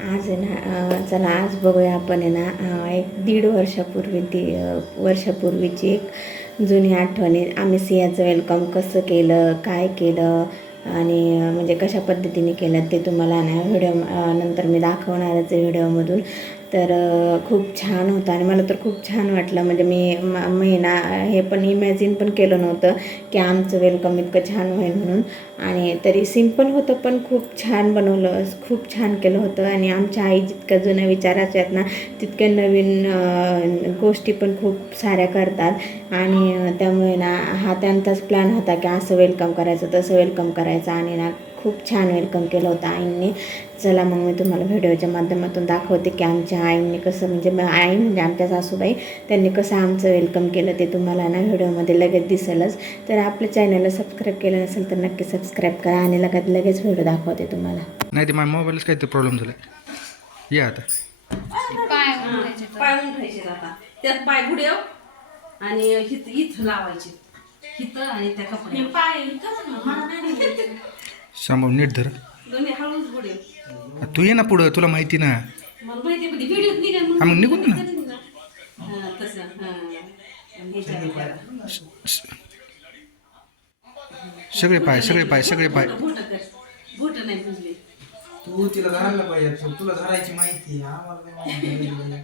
आज आहे ना चला आज बघूया आपण आहे ना एक दीड वर्षापूर्वी ती वर्षापूर्वीची एक जुनी आठवणी आम्ही सियाचं वेलकम कसं केलं काय केलं आणि म्हणजे कशा पद्धतीने केलं ते तुम्हाला ना व्हिडिओ नंतर मी दाखवणारच व्हिडिओमधून. तर खूप छान होतं आणि मला तर खूप छान वाटलं. म्हणजे मी म- महिना हे पण इमॅजिन पण केलं नव्हतं की आमचं वेलकम इतकं छान होईल म्हणून. आणि तरी सिंपल होतं पण खूप छान बनवलं खूप छान केलं होतं. आणि आमच्या आई जितक्या जुन्या विचाराच्या आहेत ना तितक्या नवीन गोष्टी पण खूप साऱ्या करतात. आणि त्यामुळे ना हा त्यांचाच प्लॅन होता की असं वेलकम करायचं तसं वेलकम करायचं. आणि ना खूप छान वेलकम केलं होतं आईंनी. चला मग मी तुम्हाला व्हिडिओच्या माध्यमातून दाखवते की आमच्या आईंनी कसं म्हणजे म- आई म्हणजे आमच्या सासूबाई त्यांनी कसं आमचं वेलकम केलं ते तुम्हाला ना व्हिडिओमध्ये लगेच दिसेलच. तर आपल्या चॅनलला सबस्क्राईब केलं नसेल तर नक्की सबस्क्राईब करा आणि लगेच लगेच व्हिडिओ दाखवते तुम्हाला. नाही ते माझ्या मोबाईलच काहीतरी प्रॉब्लेम झाला या आता. पाय उठायचे आता त्यात पाय घुडेव आणि हित इथं लावायचे. हिथं आणि त्या कपड्या पाय सांभाळून नीट धर. तू ये ना पुढं तुला माहिती ना. मला माहिती पण व्हिडिओ निघा हा, मग निघून ना. हा हा. सगळे पाय सगळे पाय सगळे पाय. तू तिला धरायला पाहिजे तू- तुला धरायची माहिती आम्हाला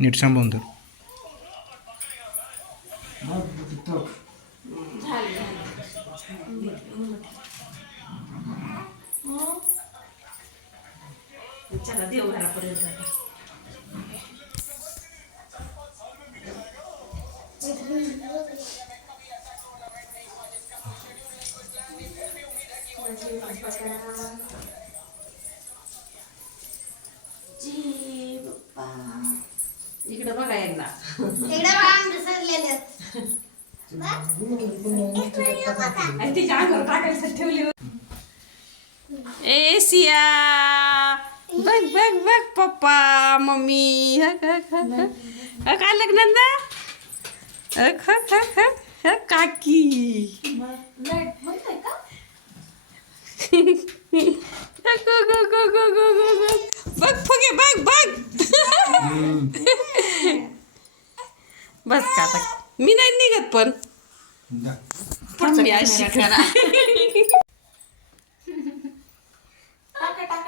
नीट सांभाळून धर मग ती टक. चला देवघरापर्यंत आता. इकडे बघा एकदा आणि ए सिया। बघ बघ बघ मम्मी हक नंदा? काकी. गो, गो, गो, गो, गो, गो, गो. बघ फुगे बघ बघ. बस का मी नाही निघत पण. थांब, मी अशी करा.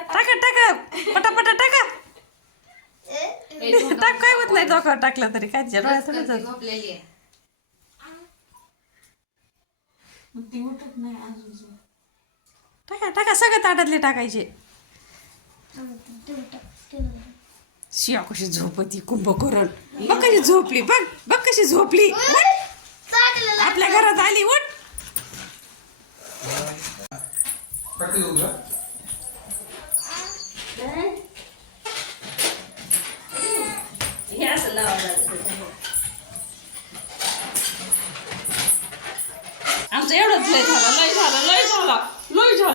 टाका. टाका पटापटा टाका. टाक काय होत नाही डोक्यावर टाकलं तरी. काय जातं. टाका टाका. सगळं ताटातले टाकायचे. शिया कशी झोपती कुंभकर्ण. बघ कशी झोपली बघ बघ कशी झोपली. आपल्या घरात आली उठ. आमचं एवढंच लय झालं लय झालं लय झालं लय झालं.